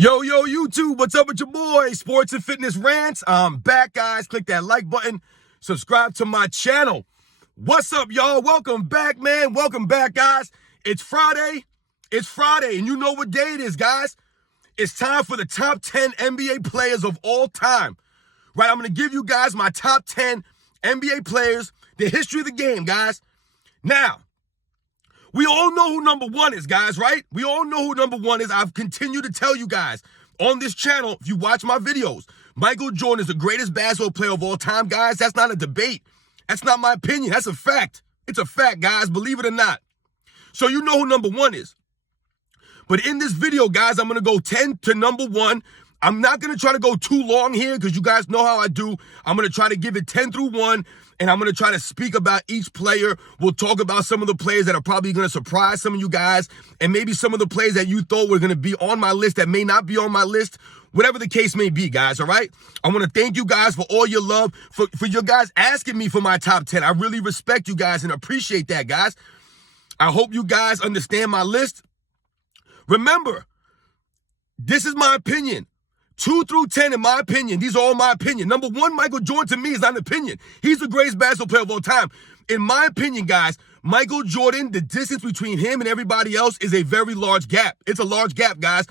Yo, YouTube, what's up with your boy? Sports and Fitness Rants. I'm back, guys. Click that like button. Subscribe to my channel. What's up, y'all? Welcome back, man. Welcome back, guys. It's Friday. And you know what day it is, guys. It's time for the top 10 NBA players of all time. Right, I'm going to give you guys my top 10 NBA players, the history of the game, guys. Now, we all know who number one is, guys, right? We all know who number one is. I've continued to tell you guys on this channel, if you watch my videos, Michael Jordan is the greatest basketball player of all time, guys. That's not a debate. That's not my opinion. That's a fact. It's a fact, guys, believe it or not. So you know who number one is. But in this video, guys, I'm going to go 10 to number one. I'm not going to try to go too long here because you guys know how I do. I'm going to try to give it 10 through 1, and I'm going to try to speak about each player. We'll talk about some of the players that are probably going to surprise some of you guys, and maybe some of the players that you thought were going to be on my list that may not be on my list, whatever the case may be, guys, all right? I want to thank you guys for all your love, for your guys asking me for my top 10. I really respect you guys and appreciate that, guys. I hope you guys understand my list. Remember, this is my opinion. 2 through 10, in my opinion, these are all my opinion. Number one, Michael Jordan, to me, is not an opinion. He's the greatest basketball player of all time. In my opinion, guys, Michael Jordan, the distance between him and everybody else is a very large gap. It's a large gap, guys.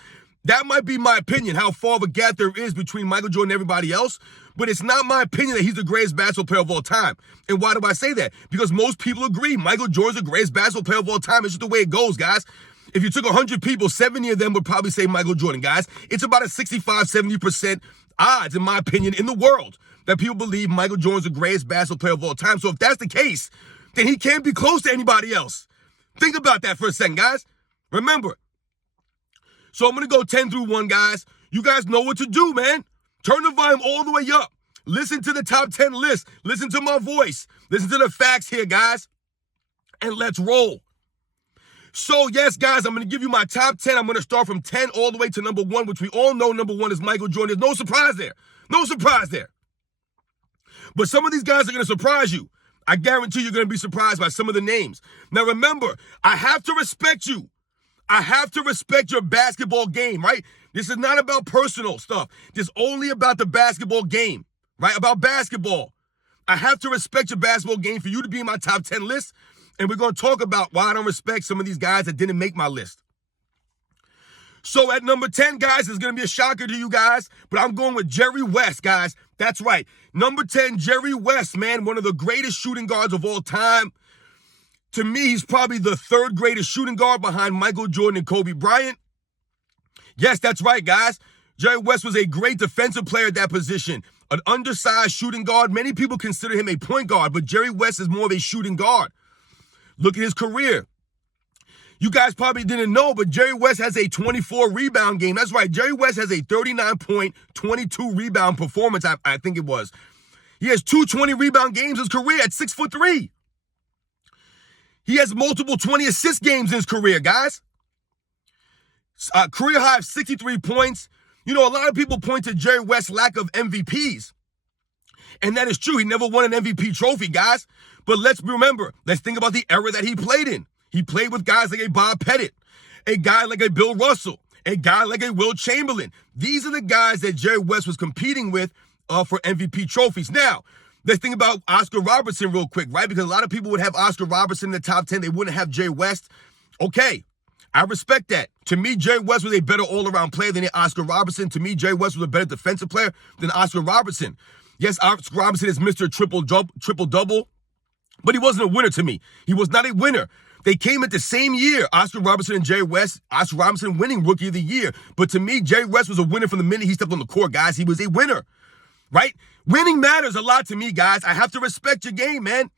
That might be my opinion, how far of a gap there is between Michael Jordan and everybody else. But it's not my opinion that he's the greatest basketball player of all time. And why do I say that? Because most people agree Michael Jordan's the greatest basketball player of all time. It's just the way it goes, guys. If you took 100 people, 70 of them would probably say Michael Jordan, guys. It's about a 65, 70% odds, in my opinion, in the world that people believe Michael Jordan's the greatest basketball player of all time. So if that's the case, then he can't be close to anybody else. Think about that for a second, guys. Remember. So I'm going to go 10 through 1, guys. You guys know what to do, man. Turn the volume all the way up. Listen to the top 10 list. Listen to my voice. Listen to the facts here, guys. And let's roll. So, yes, guys, I'm going to give you my top 10. I'm going to start from 10 all the way to number 1, which we all know number 1 is Michael Jordan. There's no surprise there. No surprise there. But some of these guys are going to surprise you. I guarantee you're going to be surprised by some of the names. Now, remember, I have to respect you. I have to respect your basketball game, right? This is not about personal stuff. This is only about the basketball game, right? About basketball. I have to respect your basketball game for you to be in my top 10 list. And we're going to talk about why I don't respect some of these guys that didn't make my list. So at number 10, guys, it's going to be a shocker to you guys, but I'm going with Jerry West, guys. That's right. Number 10, Jerry West, man, one of the greatest shooting guards of all time. To me, he's probably the 3rd greatest shooting guard behind Michael Jordan and Kobe Bryant. Yes, that's right, guys. Jerry West was a great defensive player at that position, an undersized shooting guard. Many people consider him a point guard, but Jerry West is more of a shooting guard. Look at his career. You guys probably didn't know, but Jerry West has a 24 rebound game. That's right. Jerry West has a 39-point, 22 rebound performance, I think it was. He has 2 20 rebound games in his career at 6'3". He has multiple 20 assist games in his career, guys. Career high of 63 points. You know, a lot of people point to Jerry West's lack of MVPs. And that is true. He never won an MVP trophy, guys. But let's think about the era that he played in. He played with guys like a Bob Pettit, a guy like a Bill Russell, a guy like a Will Chamberlain. These are the guys that Jerry West was competing with for MVP trophies. Now, let's think about Oscar Robertson real quick, right? Because a lot of people would have Oscar Robertson in the top 10. They wouldn't have Jerry West. Okay, I respect that. To me, Jerry West was a better all-around player than Oscar Robertson. To me, Jerry West was a better defensive player than Oscar Robertson. Yes, Oscar Robertson is Mr. Triple-double, but he wasn't a winner to me. He was not a winner. They came at the same year, Oscar Robertson and Jerry West. Oscar Robertson winning Rookie of the Year. But to me, Jerry West was a winner from the minute he stepped on the court, guys. He was a winner, right? Winning matters a lot to me, guys. I have to respect your game, man,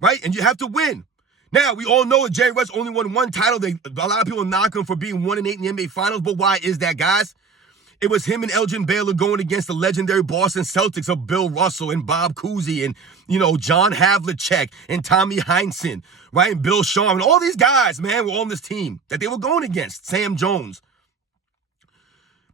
right? And you have to win. Now, we all know that Jerry West only won 1 title. A lot of people knock him for being 1-8 in the NBA Finals, but why is that, guys? It was him and Elgin Baylor going against the legendary Boston Celtics of Bill Russell and Bob Cousy and, John Havlicek and Tommy Heinsohn, right? And Bill Shaw. And all these guys, man, were on this team that they were going against. Sam Jones.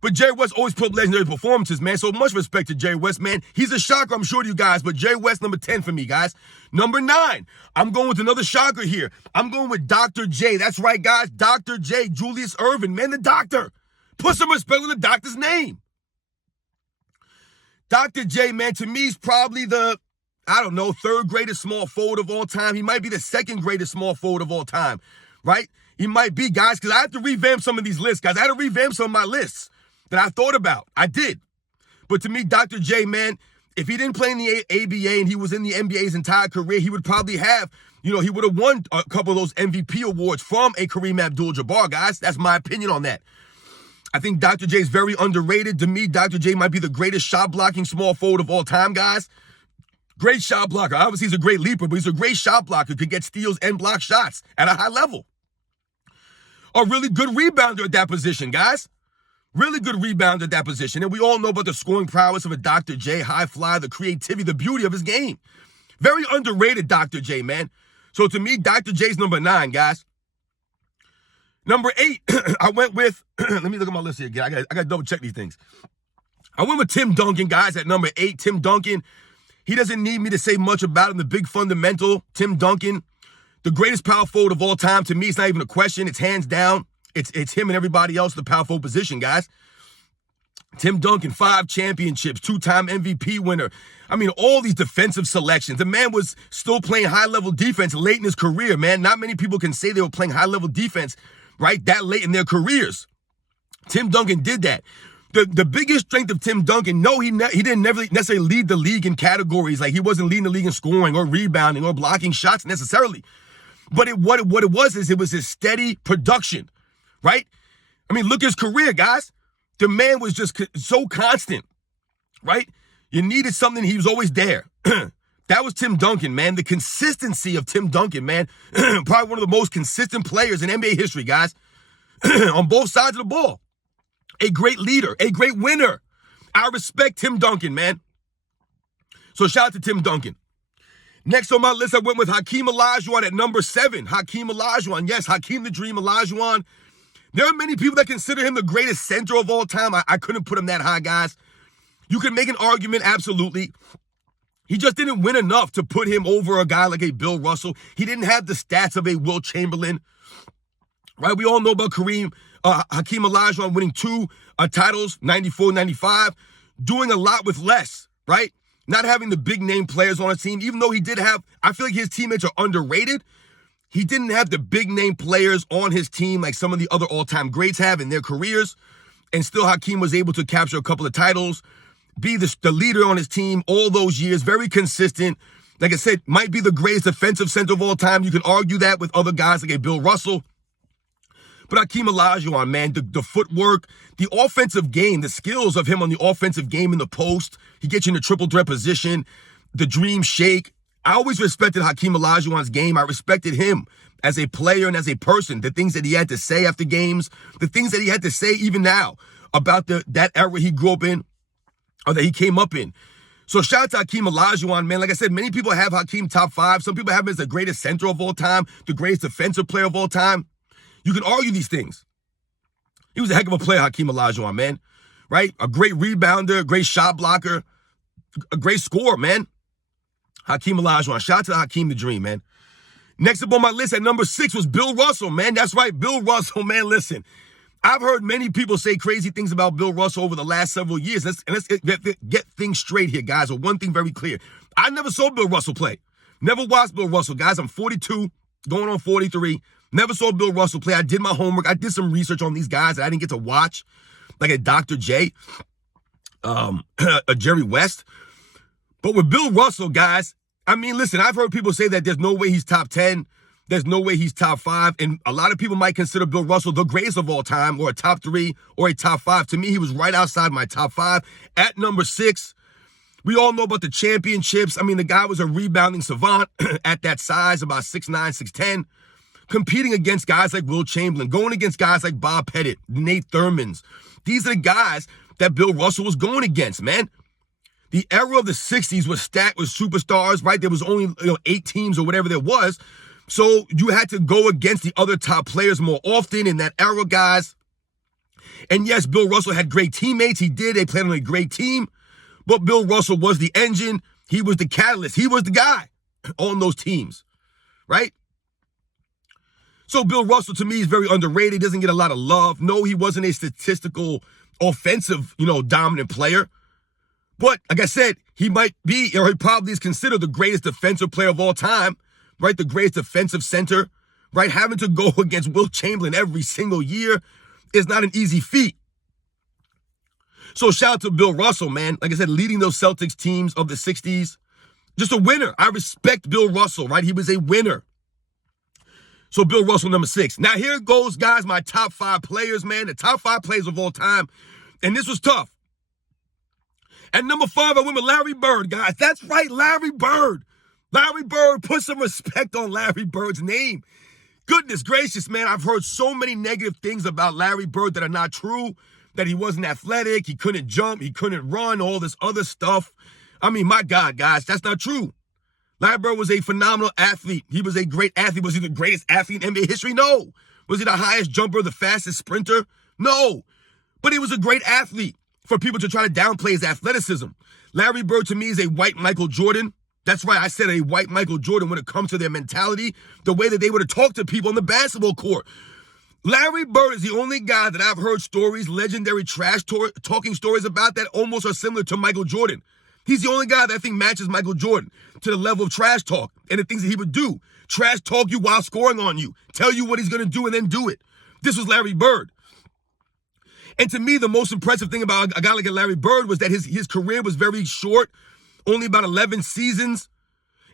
But Jerry West always put up legendary performances, man. So much respect to Jerry West, man. He's a shocker, I'm sure to you guys. But Jerry West, number 10 for me, guys. Number 9, I'm going with another shocker here. I'm going with Dr. J. That's right, guys. Dr. J. Julius Erving, man, the doctor. Put some respect on the doctor's name. Dr. J, man, to me, is probably the, I don't know, third greatest small forward of all time. He might be the second greatest small forward of all time, right? He might be, guys, because I have to revamp some of these lists, guys. I had to revamp some of my lists that I thought about. I did. But to me, Dr. J, man, if he didn't play in the ABA and he was in the NBA's entire career, he would probably have, he would have won a couple of those MVP awards from a Kareem Abdul-Jabbar, guys. That's my opinion on that. I think Dr. J is very underrated. To me, Dr. J might be the greatest shot-blocking small forward of all time, guys. Great shot blocker. Obviously, he's a great leaper, but he's a great shot blocker. Could get steals and block shots at a high level. A really good rebounder at that position, guys. Really good rebounder at that position. And we all know about the scoring prowess of a Dr. J, high fly, the creativity, the beauty of his game. Very underrated Dr. J, man. So to me, Dr. J's number 9, guys. Number 8, I went with, let me look at my list here again. I got to double check these things. I went with Tim Duncan, guys, at number 8. Tim Duncan, he doesn't need me to say much about him. The big fundamental, Tim Duncan, the greatest power forward of all time. To me, it's not even a question. It's hands down. It's him and everybody else, the power forward position, guys. Tim Duncan, 5 championships, 2-time MVP winner. I mean, all these defensive selections. The man was still playing high-level defense late in his career, man. Not many people can say they were playing high-level defense, right, that late in their careers. Tim Duncan did that. The biggest strength of Tim Duncan, no, he didn't never necessarily lead the league in categories. Like, he wasn't leading the league in scoring or rebounding or blocking shots necessarily. But what it was his steady production, right? I mean, look at his career, guys. The man was just so constant, right? You needed something, he was always there. That was Tim Duncan, man. The consistency of Tim Duncan, man. Probably one of the most consistent players in NBA history, guys. On both sides of the ball. A great leader, a great winner. I respect Tim Duncan, man. So shout out to Tim Duncan. Next on my list, I went with Hakeem Olajuwon at number 7. Hakeem Olajuwon. Yes, Hakeem the Dream Olajuwon. There are many people that consider him the greatest center of all time. I couldn't put him that high, guys. You can make an argument, absolutely. He just didn't win enough to put him over a guy like a Bill Russell. He didn't have the stats of a Wilt Chamberlain, right? We all know about Hakeem Olajuwon winning 2 titles, 94, 95, doing a lot with less, right? Not having the big name players on his team, even though he did have, I feel like his teammates are underrated. He didn't have the big name players on his team like some of the other all-time greats have in their careers. And still Hakeem was able to capture a couple of titles, be the leader on his team all those years, very consistent. Like I said, might be the greatest defensive center of all time. You can argue that with other guys like a Bill Russell. But Hakeem Olajuwon, man, the footwork, the offensive game, the skills of him on the offensive game in the post. He gets you in the triple threat position, the dream shake. I always respected Hakeem Olajuwon's game. I respected him as a player and as a person, the things that he had to say after games, the things that he had to say even now about that era he grew up in or that he came up in. So shout out to Hakeem Olajuwon, man. Like I said, many people have Hakeem top 5. Some people have him as the greatest center of all time, the greatest defensive player of all time. You can argue these things. He was a heck of a player, Hakeem Olajuwon, man. Right? A great rebounder, a great shot blocker, a great scorer, man. Hakeem Olajuwon. Shout out to Hakeem the Dream, man. Next up on my list at number 6 was Bill Russell, man. That's right, Bill Russell, man. Listen, I've heard many people say crazy things about Bill Russell over the last several years. Let's get things straight here, guys. Or one thing very clear. I never saw Bill Russell play. Never watched Bill Russell, guys. I'm 42, going on 43. Never saw Bill Russell play. I did my homework. I did some research on these guys that I didn't get to watch, like a Dr. J, a Jerry West. But with Bill Russell, guys, I mean, listen, I've heard people say that there's no way he's top 10. There's no way he's top 5. And a lot of people might consider Bill Russell the greatest of all time, or a top 3 or a top 5. To me, he was right outside my top 5 at number 6. We all know about the championships. I mean, the guy was a rebounding savant at that size, about 6'9", 6'10", competing against guys like Wilt Chamberlain, going against guys like Bob Pettit, Nate Thurmans. These are the guys that Bill Russell was going against, man. The era of the 60s was stacked with superstars, right? There was only 8 teams or whatever there was. So you had to go against the other top players more often in that era, guys. And yes, Bill Russell had great teammates. He did. They played on a great team. But Bill Russell was the engine. He was the catalyst. He was the guy on those teams, right? So Bill Russell, to me, is very underrated. Doesn't get a lot of love. No, he wasn't a statistical, offensive, dominant player. But like I said, he might be, or he probably is considered the greatest defensive player of all time, right? The greatest defensive center, right? Having to go against Wilt Chamberlain every single year is not an easy feat. So shout out to Bill Russell, man. Like I said, leading those Celtics teams of the 60s. Just a winner. I respect Bill Russell, right? He was a winner. So Bill Russell, number 6. Now here goes, guys, my top 5 players, man. The top 5 players of all time. And this was tough. At number 5, I went with Larry Bird, guys. That's right, Larry Bird. Larry Bird, put some respect on Larry Bird's name. Goodness gracious, man. I've heard so many negative things about Larry Bird that are not true. That he wasn't athletic, he couldn't jump, he couldn't run, all this other stuff. I mean, my God, guys, that's not true. Larry Bird was a phenomenal athlete. He was a great athlete. Was he the greatest athlete in NBA history? No. Was he the highest jumper, the fastest sprinter? No. But he was a great athlete for people to try to downplay his athleticism. Larry Bird, to me, is a white Michael Jordan. That's right, I said a white Michael Jordan when it comes to their mentality, the way that they would have talked to people on the basketball court. Larry Bird is the only guy that I've heard stories, legendary trash talking stories about that almost are similar to Michael Jordan. He's the only guy that I think matches Michael Jordan to the level of trash talk and the things that he would do. Trash talk you while scoring on you. Tell you what he's going to do and then do it. This was Larry Bird. And to me, the most impressive thing about a guy like Larry Bird was that his career was very short, only about 11 seasons.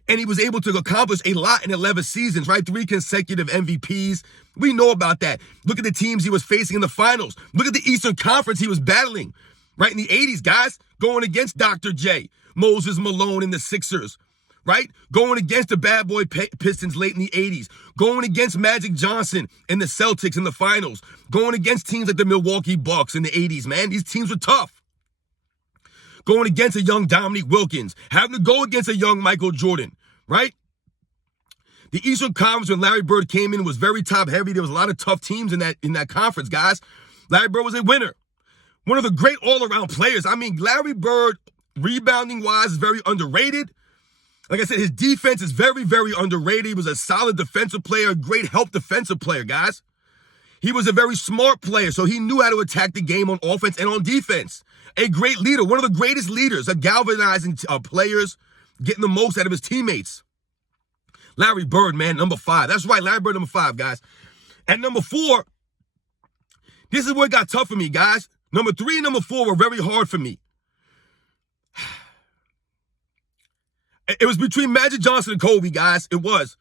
And he was able to accomplish a lot in 11 seasons, right? 3 consecutive MVPs. We know about that. Look at the teams he was facing in the finals. Look at the Eastern Conference he was battling, right? In the 80s, guys, going against Dr. J, Moses Malone and the Sixers, right? Going against the bad boy Pistons late in the 80s. Going against Magic Johnson and the Celtics in the finals. Going against teams like the Milwaukee Bucks in the 80s, man. These teams were tough. Going against a young Dominique Wilkins, having to go against a young Michael Jordan, right? The Eastern Conference, when Larry Bird came in, was very top heavy. There was a lot of tough teams in that conference, guys. Larry Bird was a winner. One of the great all-around players. I mean, Larry Bird, rebounding-wise, is very underrated. Like I said, his defense is very, very underrated. He was a solid defensive player, a great help defensive player, guys. He was a very smart player, so he knew how to attack the game on offense and on defense. A great leader, one of the greatest leaders, a galvanizing players, getting the most out of his teammates. Larry Bird, man, number 5. That's right, Larry Bird, number 5, guys. At number 4, this is where it got tough for me, guys. Number 3 and number 4 were very hard for me. It was between Magic Johnson and Kobe, guys. It was.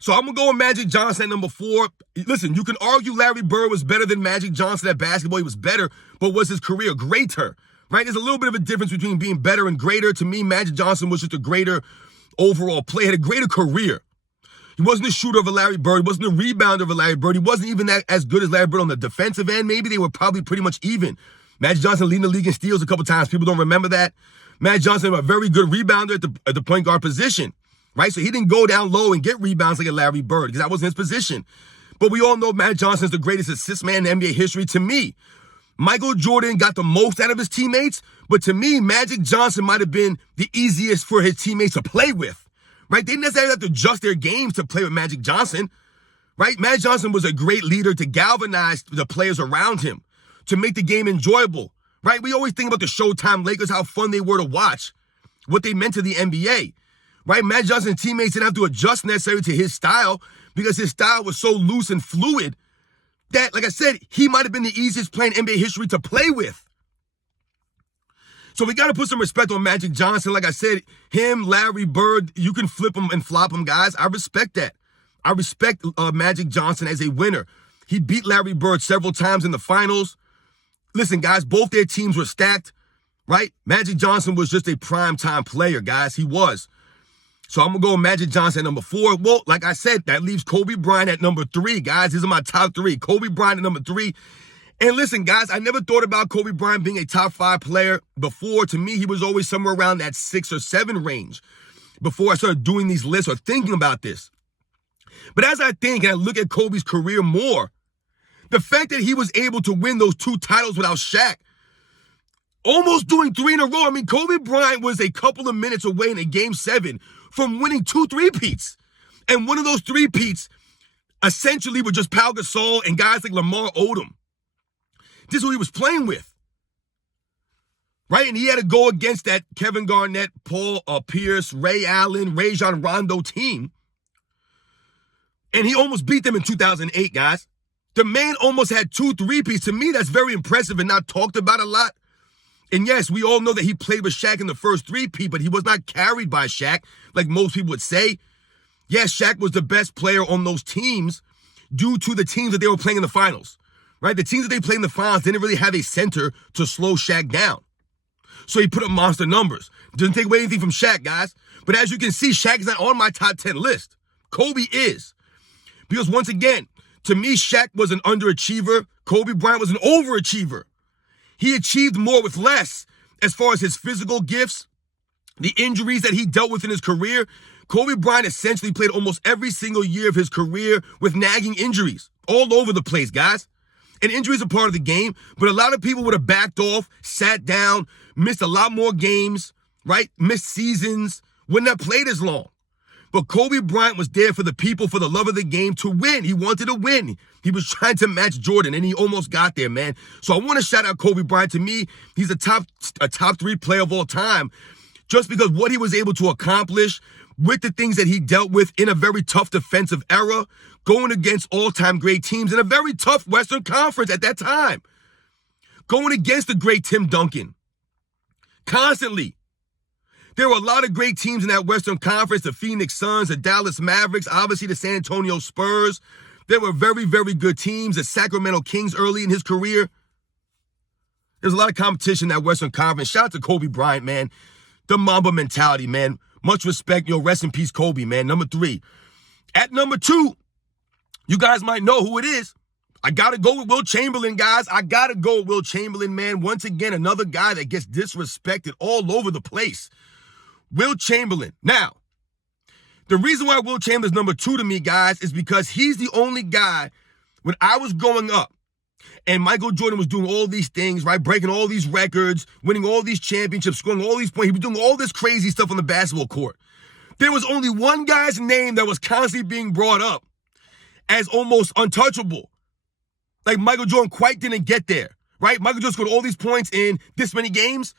So I'm going to go with Magic Johnson at number 4. Listen, you can argue Larry Bird was better than Magic Johnson at basketball. He was better, but was his career greater? Right? There's a little bit of a difference between being better and greater. To me, Magic Johnson was just a greater overall player, had a greater career. He wasn't a shooter of a Larry Bird. He wasn't a rebounder of a Larry Bird. He wasn't even as good as Larry Bird on the defensive end. Maybe they were probably pretty much even. Magic Johnson leading the league in steals a couple times. People don't remember that. Magic Johnson was a very good rebounder at the point guard position, right? So he didn't go down low and get rebounds like a Larry Bird because that wasn't his position. But we all know Magic Johnson is the greatest assist man in NBA history to me. Michael Jordan got the most out of his teammates, but to me, Magic Johnson might have been the easiest for his teammates to play with, right? They didn't necessarily have to adjust their games to play with Magic Johnson, right? Magic Johnson was a great leader to galvanize the players around him, to make the game enjoyable, right? We always think about the Showtime Lakers, how fun they were to watch, what they meant to the NBA, right? Magic Johnson's teammates didn't have to adjust necessarily to his style because his style was so loose and fluid that, like I said, he might have been the easiest player in NBA history to play with. So we got to put some respect on Magic Johnson. Like I said, him, Larry Bird, you can flip him and flop him, guys. I respect that. I respect Magic Johnson as a winner. He beat Larry Bird several times in the finals. Listen, guys, both their teams were stacked, right? Magic Johnson was just a primetime player, guys. He was. So I'm going to go with Magic Johnson at number 4. Well, like I said, that leaves Kobe Bryant at number 3, guys. These are my top 3. Kobe Bryant at number 3. And listen, guys, I never thought about Kobe Bryant being a top 5 player before. To me, he was always somewhere around that 6 or 7 range before I started doing these lists or thinking about this. But as I think and I look at Kobe's career more, the fact that he was able to win those 2 titles without Shaq, almost doing 3 in a row. I mean, Kobe Bryant was a couple of minutes away in a Game 7 from winning 2 three-peats. And one of those 3-peats essentially with just Pau Gasol and guys like Lamar Odom. This is who he was playing with. Right? And he had to go against that Kevin Garnett, Paul Pierce, Ray Allen, Rajon Rondo team. And he almost beat them in 2008, guys. The man almost had 2 3-peats. To me, that's very impressive and not talked about a lot. And yes, we all know that he played with Shaq in the first 3-peat, but he was not carried by Shaq, like most people would say. Yes, Shaq was the best player on those teams due to the teams that they were playing in the finals. Right? The teams that they played in the finals didn't really have a center to slow Shaq down. So he put up monster numbers. Doesn't take away anything from Shaq, guys. But as you can see, Shaq is not on my top 10 list. Kobe is. Because once again, to me, Shaq was an underachiever. Kobe Bryant was an overachiever. He achieved more with less as far as his physical gifts, the injuries that he dealt with in his career. Kobe Bryant essentially played almost every single year of his career with nagging injuries all over the place, guys. And injuries are part of the game, but a lot of people would have backed off, sat down, missed a lot more games, right? Missed seasons, wouldn't have played as long. But Kobe Bryant was there for the people, for the love of the game, to win. He wanted to win. He was trying to match Jordan, and he almost got there, man. So I want to shout out Kobe Bryant. To me, he's a top 3 player of all time, just because what he was able to accomplish with the things that he dealt with in a very tough defensive era, going against all-time great teams in a very tough Western Conference at that time, going against the great Tim Duncan, constantly. There were a lot of great teams in that Western Conference, the Phoenix Suns, the Dallas Mavericks, obviously the San Antonio Spurs. There were very, very good teams, the Sacramento Kings early in his career. There's a lot of competition in that Western Conference. Shout out to Kobe Bryant, man. The Mamba mentality, man. Much respect. Rest in peace, Kobe, man. Number 3. At number 2, you guys might know who it is. I got to go with Wilt Chamberlain, guys. I got to go with Wilt Chamberlain, man. Once again, another guy that gets disrespected all over the place. Wilt Chamberlain. Now, the reason why Wilt Chamberlain's number 2 to me, guys, is because he's the only guy, when I was growing up, and Michael Jordan was doing all these things, right? Breaking all these records, winning all these championships, scoring all these points. He was doing all this crazy stuff on the basketball court. There was only one guy's name that was constantly being brought up as almost untouchable. Like Michael Jordan quite didn't get there, right? Michael Jordan scored all these points in this many games.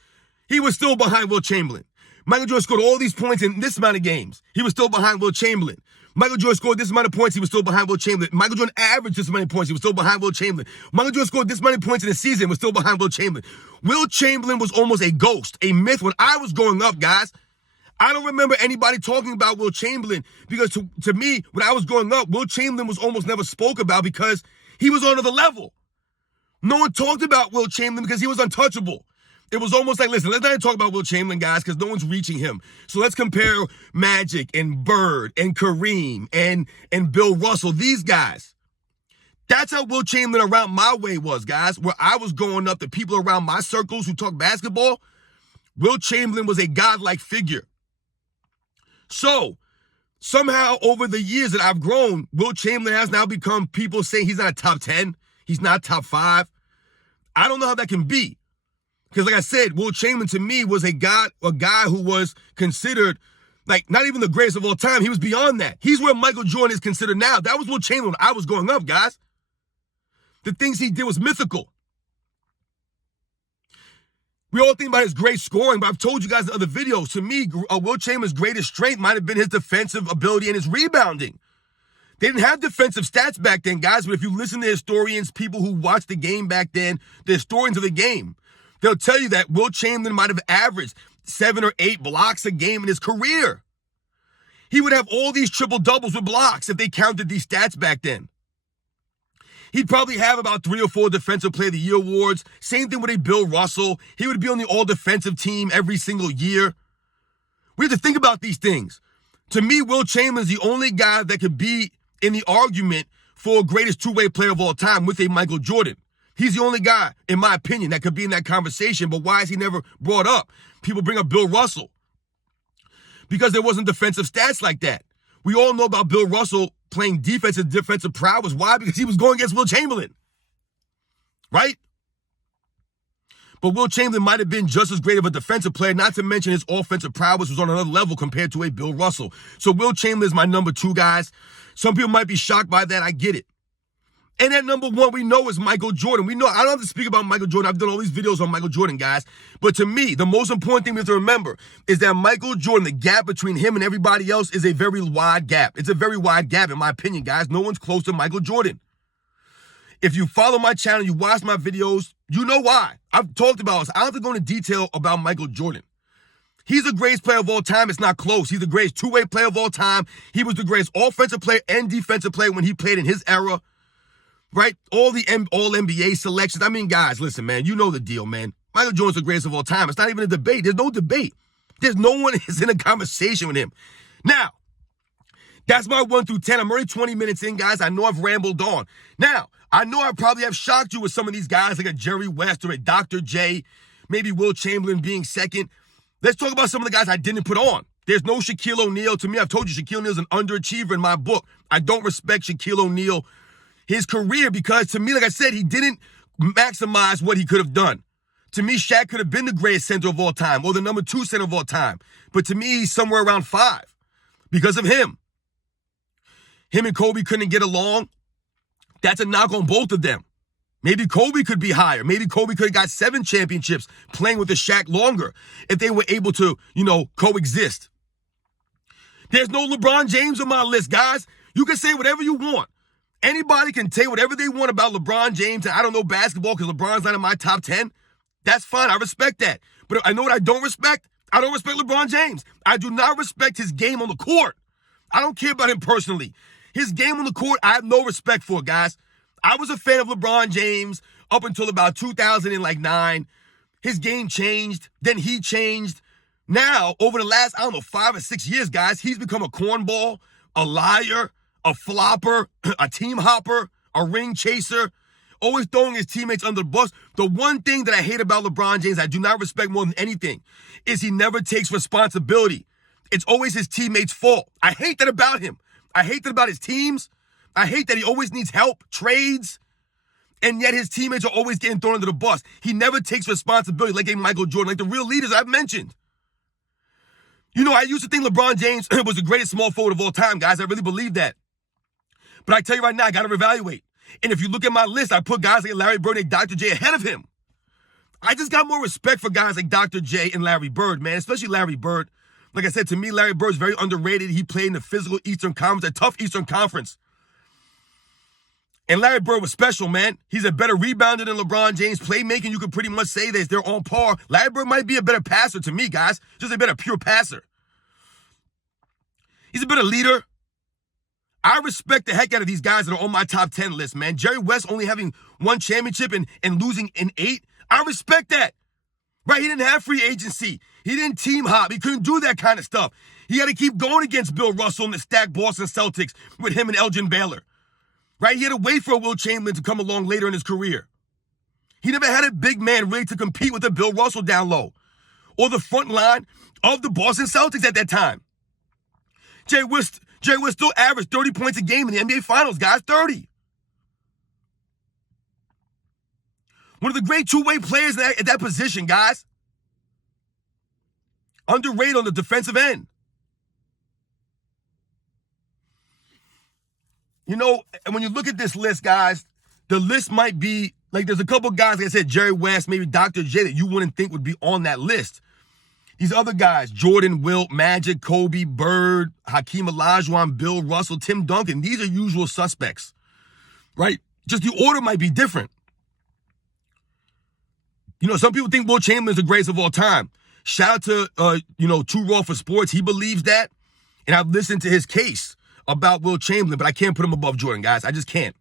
He was still behind Wilt Chamberlain. Michael Jordan scored all these points in this amount of games. He was still behind Wilt Chamberlain. Michael Jordan scored this amount of points. He was still behind Wilt Chamberlain. Michael Jordan averaged this many points. He was still behind Wilt Chamberlain. Michael Jordan scored this many points in a season. Was still behind Wilt Chamberlain. Wilt Chamberlain was almost a ghost, a myth when I was growing up, guys. I don't remember anybody talking about Wilt Chamberlain because to me, when I was growing up, Wilt Chamberlain was almost never spoke about because he was on another level. No one talked about Wilt Chamberlain because he was untouchable. It was almost like, listen, let's not talk about Wilt Chamberlain, guys, because no one's reaching him. So let's compare Magic and Bird and Kareem and Bill Russell, these guys. That's how Wilt Chamberlain around my way was, guys. Where I was growing up, the people around my circles who talk basketball, Wilt Chamberlain was a godlike figure. So somehow over the years that I've grown, Wilt Chamberlain has now become people saying he's not a top 10. He's not top 5. I don't know how that can be. Because like I said, Wilt Chamberlain to me was a guy who was considered like not even the greatest of all time. He was beyond that. He's where Michael Jordan is considered now. That was Wilt Chamberlain when I was growing up, guys. The things he did was mythical. We all think about his great scoring, but I've told you guys in other videos, to me, Wilt Chamberlain's greatest strength might have been his defensive ability and his rebounding. They didn't have defensive stats back then, guys, but if you listen to historians, people who watched the game back then, the historians of the game, they'll tell you that Wilt Chamberlain might have averaged 7 or 8 blocks a game in his career. He would have all these triple doubles with blocks if they counted these stats back then. He'd probably have about 3 or 4 Defensive Player of the Year awards. Same thing with a Bill Russell. He would be on the all-defensive team every single year. We have to think about these things. To me, Wilt Chamberlain is the only guy that could be in the argument for greatest two-way player of all time with a Michael Jordan. He's the only guy, in my opinion, that could be in that conversation, but why is he never brought up? People bring up Bill Russell because there wasn't defensive stats like that. We all know about Bill Russell playing defensive prowess. Why? Because he was going against Wilt Chamberlain, right? But Wilt Chamberlain might have been just as great of a defensive player, not to mention his offensive prowess was on another level compared to a Bill Russell. So Wilt Chamberlain is my number 2, guys. Some people might be shocked by that. I get it. And at number 1, we know is Michael Jordan. We know, I don't have to speak about Michael Jordan. I've done all these videos on Michael Jordan, guys. But to me, the most important thing we have to remember is that Michael Jordan, the gap between him and everybody else is a very wide gap. It's a very wide gap, in my opinion, guys. No one's close to Michael Jordan. If you follow my channel, you watch my videos, you know why. I've talked about this. I don't have to go into detail about Michael Jordan. He's the greatest player of all time. It's not close. He's the greatest two-way player of all time. He was the greatest offensive player and defensive player when he played in his era. Right? All the All-NBA selections. I mean, guys, listen, man. You know the deal, man. Michael Jordan's the greatest of all time. It's not even a debate. There's no debate. There's no one is in a conversation with him. Now, that's my 1 through 10. I'm already 20 minutes in, guys. I know I've rambled on. Now, I know I probably have shocked you with some of these guys like a Jerry West or a Dr. J, maybe Wilt Chamberlain being second. Let's talk about some of the guys I didn't put on. There's no Shaquille O'Neal. To me, I've told you, Shaquille O'Neal's an underachiever in my book. I don't respect Shaquille O'Neal, his career, because to me, like I said, he didn't maximize what he could have done. To me, Shaq could have been the greatest center of all time or the number 2 center of all time. But to me, he's somewhere around 5 because of him. Him and Kobe couldn't get along. That's a knock on both of them. Maybe Kobe could be higher. Maybe Kobe could have got 7 championships playing with the Shaq longer if they were able to, coexist. There's no LeBron James on my list, guys. You can say whatever you want. Anybody can say whatever they want about LeBron James, and I don't know basketball because LeBron's not in my top 10. That's fine. I respect that. But I know what I don't respect? I don't respect LeBron James. I do not respect his game on the court. I don't care about him personally. His game on the court, I have no respect for, guys. I was a fan of LeBron James up until about 2009. His game changed. Then he changed. Now, over the last, 5 or 6 years, guys, he's become a cornball, a liar, a flopper, a team hopper, a ring chaser, always throwing his teammates under the bus. The one thing that I hate about LeBron James, I do not respect more than anything, is he never takes responsibility. It's always his teammates' fault. I hate that about him. I hate that about his teams. I hate that he always needs help, trades, and yet his teammates are always getting thrown under the bus. He never takes responsibility like a Michael Jordan, like the real leaders I've mentioned. I used to think LeBron James was the greatest small forward of all time, guys. I really believe that. But I tell you right now, I got to reevaluate. And if you look at my list, I put guys like Larry Bird and Dr. J ahead of him. I just got more respect for guys like Dr. J and Larry Bird, man, especially Larry Bird. Like I said, to me, Larry Bird's very underrated. He played in the physical Eastern Conference, a tough Eastern Conference. And Larry Bird was special, man. He's a better rebounder than LeBron James. Playmaking, you could pretty much say that they're on par. Larry Bird might be a better passer to me, guys. Just a better pure passer. He's a better leader. I respect the heck out of these guys that are on my top 10 list, man. Jerry West only having 1 championship and losing in 8. I respect that. Right? He didn't have free agency. He didn't team hop. He couldn't do that kind of stuff. He had to keep going against Bill Russell and the stacked Boston Celtics with him and Elgin Baylor. Right? He had to wait for Wilt Chamberlain to come along later in his career. He never had a big man ready to compete with a Bill Russell down low or the front line of the Boston Celtics at that time. Jerry West still averaged 30 points a game in the NBA Finals, guys, 30. One of the great two-way players at that position, guys. Underrated on the defensive end. And when you look at this list, guys, the list might be, like there's a couple guys, like I said, Jerry West, maybe Dr. J, that you wouldn't think would be on that list. These other guys, Jordan, Wilt, Magic, Kobe, Bird, Hakeem Olajuwon, Bill Russell, Tim Duncan, these are usual suspects, right? Just the order might be different. Some people think Wilt Chamberlain's the greatest of all time. Shout out to, Too Raw for Sports. He believes that. And I've listened to his case about Wilt Chamberlain, but I can't put him above Jordan, guys. I just can't.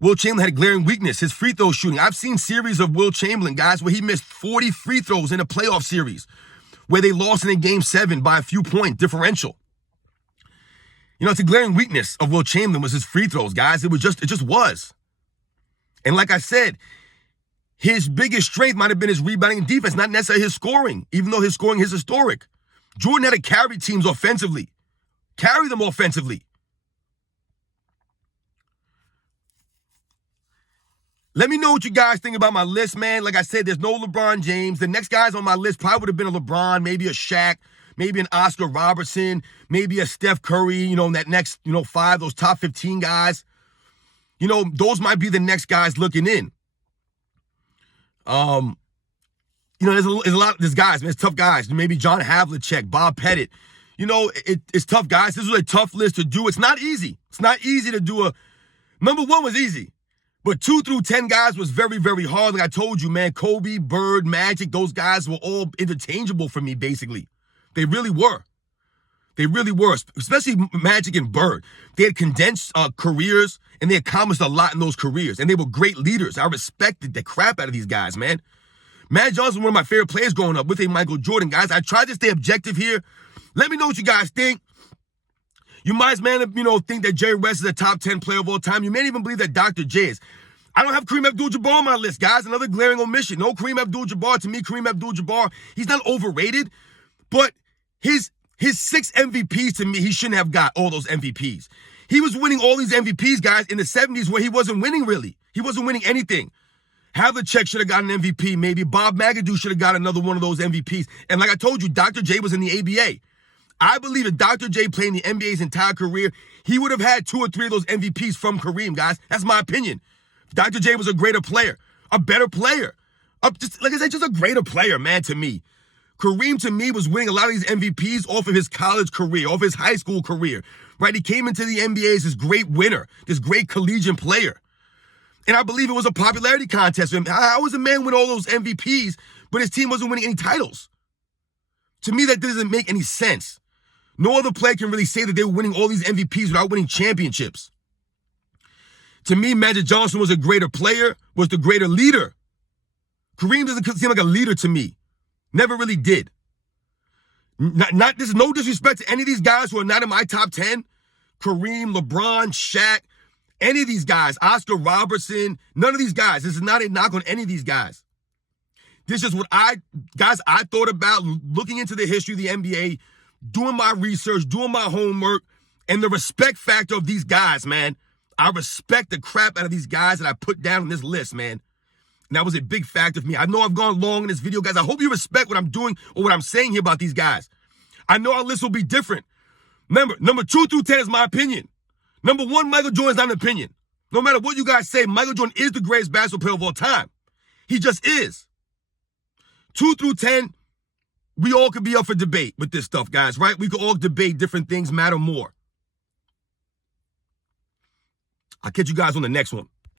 Wilt Chamberlain had a glaring weakness, his free throw shooting. I've seen series of Wilt Chamberlain, guys, where he missed 40 free throws in a playoff series, where they lost in Game 7 by a few point differential. It's a glaring weakness of Wilt Chamberlain was his free throws, guys. It just was. And like I said, his biggest strength might have been his rebounding and defense, not necessarily his scoring, even though his scoring is historic. Jordan had to carry teams offensively. Carry them offensively. Let me know what you guys think about my list, man. Like I said, there's no LeBron James. The next guys on my list probably would have been a LeBron, maybe a Shaq, maybe an Oscar Robertson, maybe a Steph Curry, in that next, 5, those top 15 guys. Those might be the next guys looking in. There's guys, man. It's tough guys. Maybe John Havlicek, Bob Pettit. It's tough, guys. This was a tough list to do. It's not easy. It's not easy to do number 1 was easy. But 2 through 10 guys was very, very hard. Like I told you, man, Kobe, Bird, Magic, those guys were all interchangeable for me, basically. They really were. They really were, especially Magic and Bird. They had condensed careers, and they accomplished a lot in those careers. And they were great leaders. I respected the crap out of these guys, man. Magic Johnson was one of my favorite players growing up with a Michael Jordan, guys. I tried to stay objective here. Let me know what you guys think. You might, man, think that Jerry West is a top 10 player of all time. You may even believe that Dr. J is. I don't have Kareem Abdul-Jabbar on my list, guys. Another glaring omission. No Kareem Abdul-Jabbar. To me, Kareem Abdul-Jabbar, he's not overrated, but his 6 MVPs, to me, he shouldn't have got all those MVPs. He was winning all these MVPs, guys, in the 70s where he wasn't winning, really. He wasn't winning anything. Havlicek should have got an MVP, maybe. Bob Magadou should have got another one of those MVPs. And like I told you, Dr. J was in the ABA. I believe if Dr. J played in the NBA's entire career, he would have had 2 or 3 of those MVPs from Kareem, guys. That's my opinion. Dr. J was a greater player, a better player. Like I said, just a greater player, man, to me. Kareem, to me, was winning a lot of these MVPs off of his college career, off his high school career, right? He came into the NBA as this great winner, this great collegiate player. And I believe it was a popularity contest for him. How was a man win all those MVPs, but his team wasn't winning any titles? To me, that doesn't make any sense. No other player can really say that they were winning all these MVPs without winning championships. To me, Magic Johnson was a greater player, was the greater leader. Kareem doesn't seem like a leader to me. Never really did. There's no disrespect to any of these guys who are not in my top 10. Kareem, LeBron, Shaq, any of these guys, Oscar Robertson, none of these guys. This is not a knock on any of these guys. This is what I thought about looking into the history of the NBA, doing my research, doing my homework, and the respect factor of these guys, man. I respect the crap out of these guys that I put down on this list, man. And that was a big factor for me. I know I've gone long in this video, guys. I hope you respect what I'm doing or what I'm saying here about these guys. I know our list will be different. Remember, number 2 through 10 is my opinion. Number 1, Michael Jordan's not an opinion. No matter what you guys say, Michael Jordan is the greatest basketball player of all time. He just is. 2 through 10, we all could be up for debate with this stuff, guys, right? We could all debate different things matter more. I'll catch you guys on the next one.